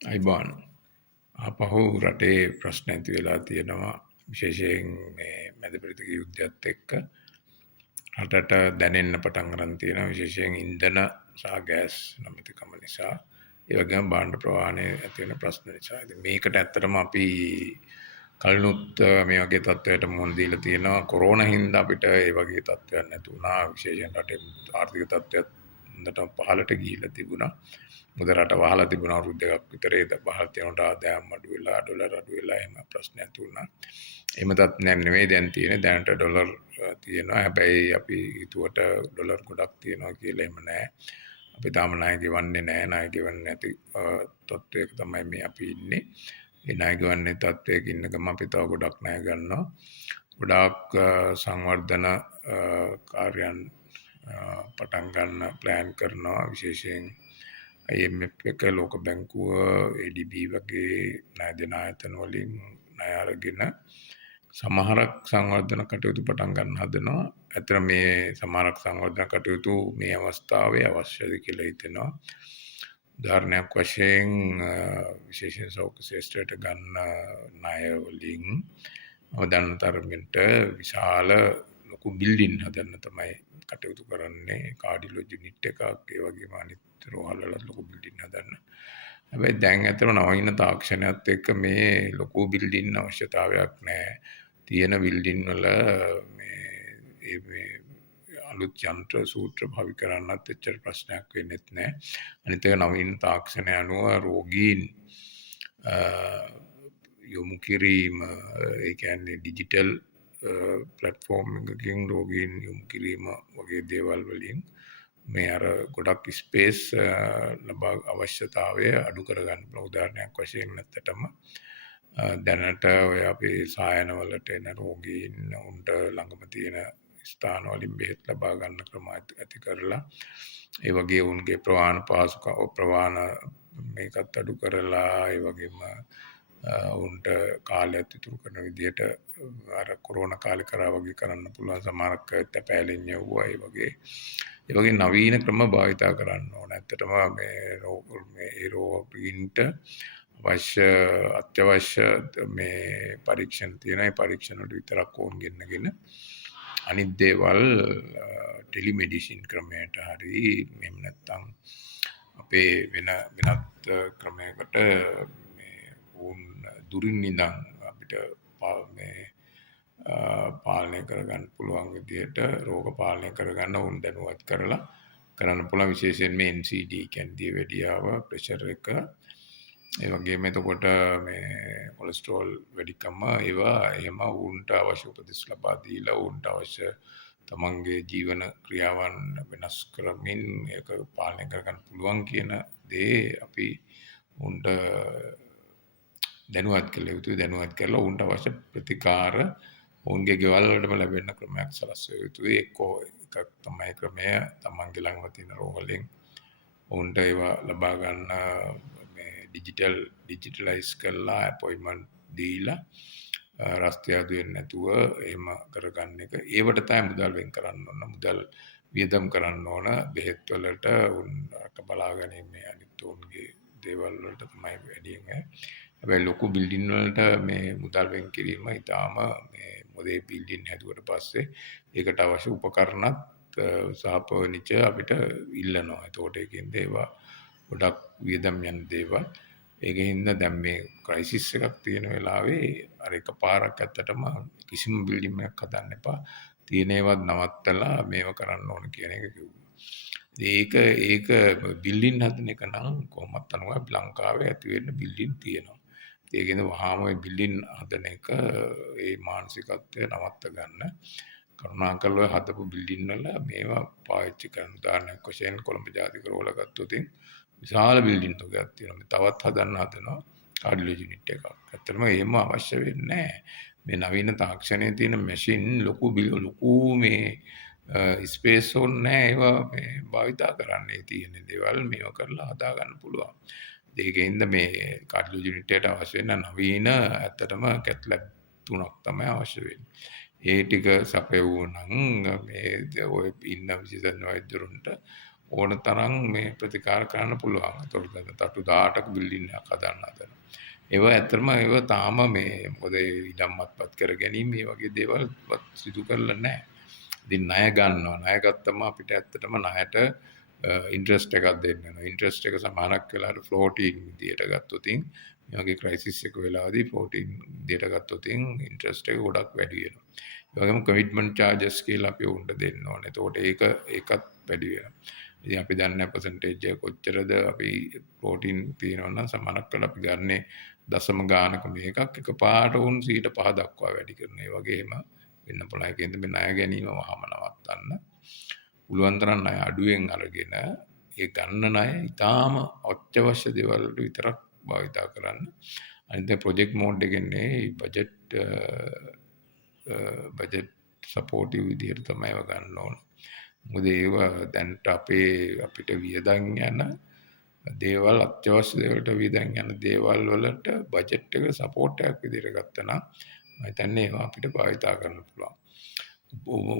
අයිබෝන් ආපහු රටේ ප්‍රශ්න ඇති වෙලා තියෙනවා විශේෂයෙන් මේ මැද පෙරදිග යුද්ධයත් එක්ක රටට දැනෙන්න පටන් ගන්න තියෙනවා විශේෂයෙන් ඉන්ධන සහ ගෑස් නැමැතිකම නිසා ඒ වගේම භාණ්ඩ ප්‍රවාහනයේ ඇති වෙන ප්‍රශ්න නිසා. ඉතින් මේකට ඇත්තටම අපි කලිනුත් මේ වගේ තත්ත්වයකට මුහුණ දීලා තියෙනවා. කොරෝනා හින්දා අපිට ඒ වගේ තත්ත්වයක් නැති වුණා. විශේෂයෙන් රටේ ආර්ථික තත්ත්වයක් හොඳට පහළට ගිහිල්ලා තිබුණා. මොකද රට වහලා තිබුණා අවුරුදු දෙකක් විතර. ඒ වහලා තියෙනකොට ආදායම් අඩු වෙලා ඩොලර් අඩු වෙලා එහෙම ප්‍රශ්නයක් තිබුණා. එහෙම තත්ත්වයක් නෙවෙයි දැන් තියෙන්නේ. දැනට ඩොලර් තියෙනවා. හැබැයි අපි හිතුවට ඩොලර් ගොඩක් තියෙනවා කියලා එහෙම නැහැ. අපි තාම ණය ගෙවන්නේ නැහැ. ණය ගෙවන්නේ නැති තත්ත්වයක තමයි මේ අපි ඉන්නේ. ඒ ණය ගෙවන්නේ තත්ත්වයක ඉන්න ගම අපි තව ගොඩක් ණය ගන්නවා. ගොඩාක් සංවර්ධන කාර්යයන් පටන් ගන්න ප්ලෑන් කරනවා විශේෂයෙන් IMF එක ලෝක බැංකුව ADB වගේ ණය දෙන ආයතන වලින් ණය අරගෙන සමහරක් සංවර්ධන කටයුතු පටන් ගන්න හදනවා. අතර මේ සමහරක් සංවර්ධන කටයුතු මේ අවස්ථාවේ අවශ්‍යද කියලා හිතෙනවා. උදාහරණයක් වශයෙන් විශේෂයෙන් සෞඛ්‍ය ශාස්ත්‍රයට ගන්න ණය වලින් අවදාන තරමට විශාල ලොකු බිල්ඩින් හදන්න තමයි කටයුතු කරන්නේ. කාඩියොලොජි යුනිට් එකක් ඒ වගේම අනිත් රෝහල් වල ලොකු බිල්ඩින් හදන්න. හැබැයි දැන් ඇත්තටම නවීන තාක්ෂණයත් එක්ක මේ ලොකු බිල්ඩින් අවශ්‍යතාවයක් නැහැ. තියෙන බිල්ඩින් වල මේ අලුත් යන්ත්‍ර සූත්‍ර භාවිත කරන්නත් එච්චර ප්‍රශ්නයක් වෙන්නේ නැහැ. අනිත් එක නවීන තාක්ෂණය අනුව රෝගීන් යොමු කිරීම ඒ කියන්නේ ඩිජිටල් ප්ලැට්ෆෝම් එකකින් රෝගීන් යොමු කිරීම වගේ දේවල් වලින් මේ අර ගොඩක් ස්පේස් ලබා අවශ්‍යතාවය අඩු කරගන්න පුළුවන්. උදාහරණයක් වශයෙන් නැත්තටම දැනට ඔය අපේ සායනවලට එන රෝගීන් උන්ට ළඟම තියෙන ස්ථාන වලින් බෙහෙත් ලබා ගන්න ක්‍රම ඇති කරලා ඒ වගේ උන්ගේ ප්‍රවාහන මේකත් අඩු කරලා ඒ වගේම උන්ට කාලයක් ඉතුරු කරන විදිහට අර කොරෝනා කාලේ කරා වගේ කරන්න පුළුවන්. සමහරක් තැපෑලෙන් යවුවා ඒ වගේ නවීන ක්‍රම භාවිතා කරන්න ඕන. ඇත්තටම මේ රෝගීන්ට අත්‍යවශ්‍ය මේ පරීක්ෂණ තියෙනවා. ඒ පරීක්ෂණ වලට විතරක් ඕන් ගෙන්නගෙන අනිත් දේවල් ටෙලිමෙඩිසින් ක්‍රමයට හරි එහෙම නැත්නම් අපේ වෙනත් ක්‍රමයකට උන් දුරින් ඉඳන් අපිට පාලනය කරගන්න පුළුවන් විදිහට රෝග පාලනය කරගන්න උන් දැනුවත් කරලා කරන්න පුළුවන්. විශේෂයෙන් මේ NCD කියන්නේ දියවැඩියාව ප්‍රෙෂර් එක ඒ වගේම එතකොට මේ කොලෙස්ටරෝල් වැඩිකම ඒවා එහෙම උන්ට අවශ්‍ය උපදෙස් ලබා දීලා උන්ට අවශ්‍ය තමන්ගේ ජීවන ක්‍රියාවන් වෙනස් කරමින් ඒක පාලනය කරගන්න පුළුවන් කියන දේ අපි උන්ට දැනුවත් කළ යුතුයි. දැනුවත් කරලා උන්ට අවශ්‍ය ප්‍රතිකාර ඔවුන්ගේ ගෙවල් වලටම ලැබෙන්න ක්‍රමයක් සලස්විය යුතුයි. එකක් තමයි ක්‍රමය තමන්ගේ ළඟම තියෙන රෝහලෙන් ඔවුන්ට ඒවා ලබා ගන්න මේ ඩිජිටලයිස් කරලා අපොයින්ට්මන්ට් දීලා රස්තිය අඩු වෙන්නේ නැතුව එහෙම කරගන්න එක. ඒවට තමයි මුදල් වෙන් කරන්න ඕන. මුදල් වියදම් කරන්න ඕන බෙහෙත් වලට උන් බලා ගැනීමේ අනිත් උන්ගේ දේවල් වලට තමයි වැඩියෙන්. හැබැයි ලොකු බිල්ඩින් වලට මේ මුදල් වෙන් කිරීම ඉතාම මේ මොදේ බිල්ඩින් හැදුවට පස්සේ ඒකට අවශ්‍ය උපකරණත් සහ ෆර්නිචර් අපිට ඉල්ලනවා. ඒතකොට ඒකෙන් ඒවා ගොඩක් වියදම් යන දේවල්. ඒකින්ද දැන් මේ ක්‍රයිසිස් එකක් තියෙන වෙලාවේ අර එකපාරක් ඇත්තටම කිසිම බිල්ඩින් එකක් හදන්න එපා. තියෙන ඒවත් නවත්තලා මේව කරන්න ඕන කියන එක කිව්වා. ඒක බිල්ඩින් හදන එක නම් කොහොමත් අනුව ලංකාවේ ඇති වෙන්න බිල්ඩින් තියෙනවා. ඒකෙන්ද වහාම ඔය බිල්ඩින් හදන එක ඒ මානසිකත්වය නවත්ත ගන්න. කරුණාකරලා හදපු බිල්ඩින් වල මේවා පාවිච්චි කරන. උදාහරණයක් වශයෙන් කොළඹ ජාතික රෝහල ගත්තොත් විශාල බිල්ඩින් තුනක් තියෙනවා. තවත් හදනවා කාඩියොලොජි යුනිට් එකක්. ඇත්තටම එහෙම අවශ්‍ය වෙන්නේ නැහැ. මේ නවීන තාක්ෂණයේ තියෙන මැෂින් ලොකු මේ ස්පේස් ඕනේ නැහැ. ඒවා මේ භාවිතා කරන්නේ තියෙන දේවල් මේවා කරලා හදා ගන්න පුළුවන්. ඒකෙන්ද මේ කාඩියොලොජි යුනිට් එකට අවශ්‍ය වෙන නවීන ඇත්තටම කැත් ලැබ් 3ක් තමයි අවශ්‍ය වෙන්නේ. ඒ ටික සපයවුවනම් මේ ඔය ඉන්න විශේෂඥ වෛද්‍යවරුන්ට ඕන තරම් මේ ප්‍රතිකාර කරන්න පුළුවන්. ඒතකොට දැන් තට්ටු 18ක බිල්ඩින් එකක් හදන්න හදනවා. ඒව ඇත්තටම ඒව තාම මේ මොකද ඉඩම් අත්පත් කර ගැනීම මේ වගේ දේවල් සිදු කරලා නැහැ. ඉතින් ණය ගන්නවා. ණය ගත්තම අපිට ඇත්තටම ණයට ඉන්ට්‍රස්ට් එකක් දෙන්න වෙනවා. ඉන්ට්‍රස්ට් එක සමානක් වෙලාවට ෆ්ලෝටින් විදියට ගත්තොතින් මේ වගේ ක්‍රයිසිස් එක වෙලාවදී ෆ්ලෝටින් විදියට ගත්තොතින් ඉන්ට්‍රස්ට් එක ගොඩක් වැඩි වෙනවා. ඒ වගේම කමිට්මන්ට් චාර්ජස් කියලා අපි උන්ට දෙන්න ඕනේ. එතකොට ඒකත් වැඩි වෙනවා. ඉතින් අපි දන්නේ පර්සන්ටේජ් එක කොච්චරද අපි ප්‍රෝටීන් තියෙනවා නම් සමානක් කරලා අපි ගන්නේ දශම ගානක මේකක් එකපාරට උන් 5% දක්වා වැඩි කරනවා. ඒ වගේම වෙන්න පුළුවන්. ඒකෙන්ද මේ ණය ගැනීම වහම නවත්තන්න. පුළුවන් තරම් ණය අඩුවෙන් අරගෙන ඒ ගන්න ණය ඊටාම අත්‍යවශ්‍ය දේවල් වලට විතරක් භාවිතා කරන්න. අනිත් ප්‍රොජෙක්ට් මෝඩ් එකෙන්නේ බජට් සපෝටිව් විදිහට තමයි ඒව ගන්න ඕන. මොකද ඒව දැන්ට අපිට වියදම් යන දේවල් අත්‍යවශ්‍ය දේවල්ට වියදම් යන දේවල් වලට බජට් එක සපෝට් එකක් විදිහට ගත්තා නම් මම හිතන්නේ ඒවා අපිට භාවිතා කරන්න පුළුවන්.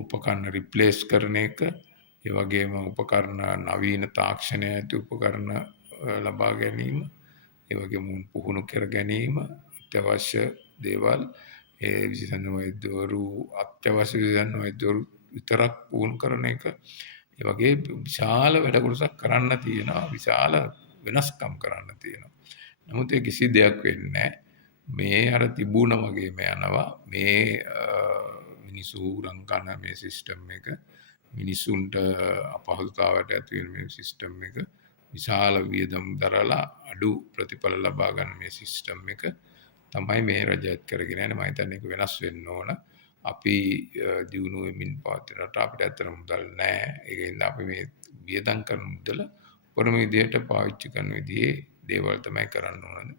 උපකරණ රිප්ලේස් කරන එක, ඒ වගේම උපකරණ නවීන තාක්ෂණය ඇති උපකරණ ලබා ගැනීම, ඒ වගේම පුහුණු කර ගැනීම, අත්‍යවශ්‍ය දේවල් ඒ විශේෂඥ වෛද්‍යවරු අත්‍යවශ්‍ය විශේෂඥ වෛද්‍යවරු විතරක් පුහුණු කරන එක, ඒ වගේ විශාල වැඩ කොටසක් කරන්න තියෙනවා, විශාල වෙනස්කම් කරන්න තියෙනවා. නමුත් ඒ කිසි දෙයක් වෙන්නේ නැහැ. මේ අර තිබුණ වගේම යනවා. මේ මිනිස්සු රංකන මේ සිස්ටම් එක, මිනිසුන්ට අපහසුතාවට ඇති වෙන මේ සිස්ටම් එක, විශාල වියදම් දරලා අඩු ප්‍රතිඵල ලබා ගන්න මේ සිස්ටම් එක තමයි මේ රජයත් කරගෙන යන්නේ. මම හිතන්නේ ඒක වෙනස් වෙන්න ඕන. අපි දියුණු වෙමින් පවතින රට අපිට ඇත්තටම මුදල් නැහැ. ඒකෙන්ද අපි මේ වියදම් කරන මුදල උපරිම විදියට පාවිච්චි කරන විදිහේ දේවල් තමයි කරන්න ඕනද.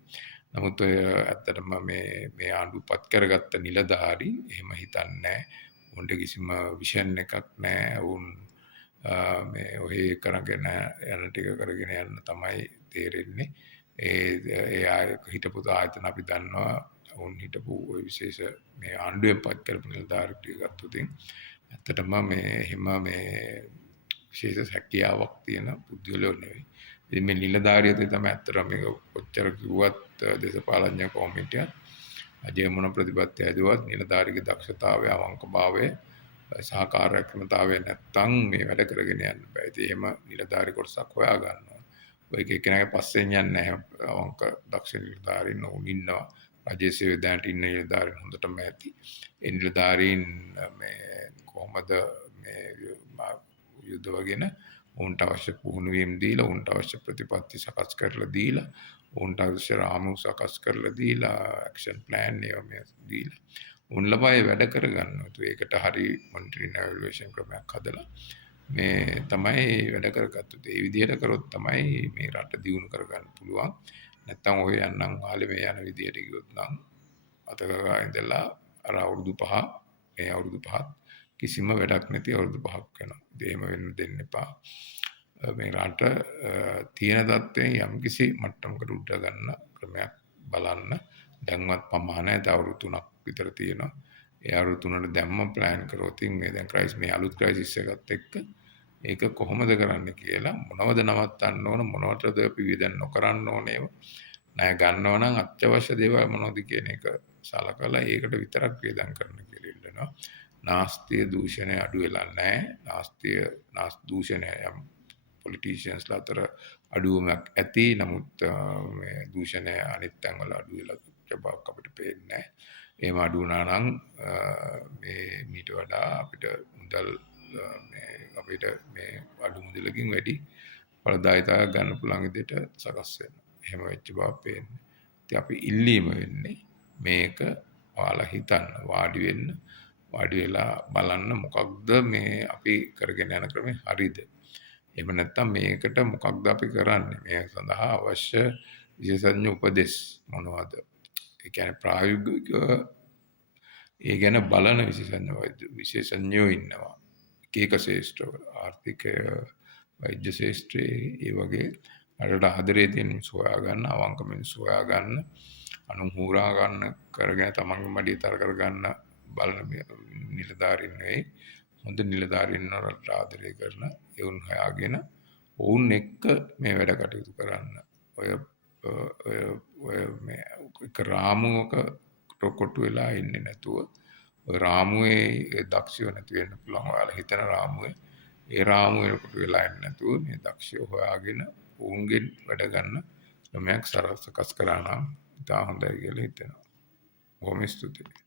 නමුත් ඔය ඇත්තටම මේ ආණ්ඩුවපත් කරගත්ත නිලධාරි එහෙම හිතන්නේ නැහැ. උන්ට කිසිම විෂන් එකක් නැහැ. උන් මේ ඔය කරගෙන යන ටික කරගෙන යන්න තමයි තේරෙන්නේ. ඒ හිටපු ආයතන අපි දන්නවා. උන් හිටපු ওই විශේෂ මේ ආණ්ඩුවෙන් පත් කරපු නිලධාරි ටික ගත්තොත් ඇත්තටම එහෙම විශේෂ හැකියාවක් තියෙන පුද්ගලයෝ නෙවෙයි. ඉතින් මේ නිලධාරියෝ තමයි ඇත්තටම මේක කොච්චර කිව්වත් දේශපාලඥ කොමිටියක් අජය මොන ප්‍රතිපත්තිය ඇදුවත් නිලධාරිගේ දක්ෂතාවය, අවංකභාවය, සහකාරක්ෂමතාවය නැත්තම් මේ වැඩ කරගෙන යන්න බෑ. ඉතින් එහෙම නිලධාරි කොටසක් හොයා ගන්න ඕන. ඔය කෙනාගේ පස්සෙන් යන්නේ නැහැ. අවංක දක්ෂ නිලධාරීන් උන් ඉන්නවා. රජයේ සේවය දැනට ඉන්න නිලධාරීන් හොඳටම ඇති. ඒ නිලධාරීන් මේ කොහොමද මේ යුද්ධවගෙන උන්ට අවශ්‍ය පුහුණුවීම් දීලා, උන්ට අවශ්‍ය ප්‍රතිපත්ති සකස් කරලා දීලා, උන්ට අවශ්‍ය රාමු සකස් කරලා දීලා, ඇක්ෂන් ප්ලෑන් ඒවා මේ දීලා උන් ලබායි වැඩ කරගන්නවා. ඒකට හරි මොනිටරින් එවලුවේෂන් ක්‍රමයක් හදලා මේ තමයි වැඩ කරගත්තොත් ඒ විදිහට කරොත් තමයි මේ රට දියුණු කරගන්න පුළුවන්. නැත්තම් ඔය යන්නම් වාලේ මේ යන විදිහට ගියොත් නම් අතකගා ඉඳලා අර අවුරුදු 5 මේ අවුරුදු 5 කිසිම වැඩක් නැති අවුරුදු 5ක් වෙනවා. එහෙම වෙන්න දෙන්න එපා. මේ රට තියෙන තත්ත්වයෙන් යම්කිසි මට්ටමකට උඩ ගන්න ක්‍රමයක් බලන්න. දැන්වත් ප්‍රමාණය අවුරුදු 3ක් විතර තියෙනවා. ඒ අවුරුදු 3ට දැම්ම ප්ලෑන් කරොත් මේ දැන් මේ අලුත් ක්‍රයිසිස් එකත් එක්ක ඒක කොහොමද කරන්න කියලා, මොනවද නවත්තන්න ඕන, මොනවටද අපි වියදම් නොකරන්න ඕනේ, ණය ගන්නව නම් අත්‍යවශ්‍ය දේවල් මොනවද කියන එක සලකලා ඒකට විතරක් වියදම් කරන්න කියලා ඉල්ලනවා. නාස්තිය දූෂණය අඩු වෙලා නැහැ. දූෂණය යම් පොලිටිෂියන්ස්ලා අතර අඩුවීමක් ඇති. නමුත් මේ දූෂණය අනිත් තැන්වල අඩු වෙලා බවක් අපිට පේන්නේ නැහැ. එහෙම අඩු වුණා නම් මේ මීට වඩා අපිට මුදල් අපිට මේ අඩු මුදලකින් වැඩි ඵලදායීතාවයක් ගන්න පුළුවන් විදිහට සකස් වෙනවා. එහෙම වෙච්ච බව පේන්නේ. ඉතින් අපි ඉල්ලීම වෙන්නේ මේක ඔයාලා හිතන්න, වාඩි වෙන්න, වාඩි වෙලා බලන්න මොකක්ද මේ අපි කරගෙන යන ක්‍රමේ හරිද? එහෙම නැත්නම් මේකට මොකක්ද අපි කරන්නේ? මේ සඳහා අවශ්‍ය විශේෂඥ උපදෙස් මොනවද? ඒ කියන්නේ ප්‍රායෝගිකව ඒ ගැන බලන විශේෂඥයෝ ඉන්නවා. එක ශේෂ්ත්‍රවල ආර්ථිකය, වෛද්‍ය ශේෂ්ත්‍රයේ ඒ වගේ රටට ආදරේ තියෙන මිනිස්සු හොයාගන්න, අවංක මිනිස්සු හොයාගන්න, අනුහුරා ගන්න කරගෙන තමන්ගේ මඩිය තර කරගන්න බලන නිලධාරීන් නෙවෙයි, හොඳ නිලධාරීන් රටට ආදරේ කරන ඒවුන් හොයාගෙන ඔවුන් එක්ක මේ වැඩ කටයුතු කරන්න. ඔය ඔය ඔය මේ එක රාමුවක කොටු වෙලා ඉන්නේ නැතුව ඔය රාමුවේ දක්ෂයෝ නැති වෙන්න පුළුවන්. ඔයාලා හිතන රාමුවේ ඒ රාමුවේ කොටු වෙලා ඉන්නේ නැතුව මේ දක්ෂයෝ හොයාගෙන ඔවුන්ගෙන් වැඩ ගන්න ක්‍රමයක් සකස් කරා නම් ඉතා හොඳයි කියලා හිතෙනවා. බොහොම ස්තුතියි.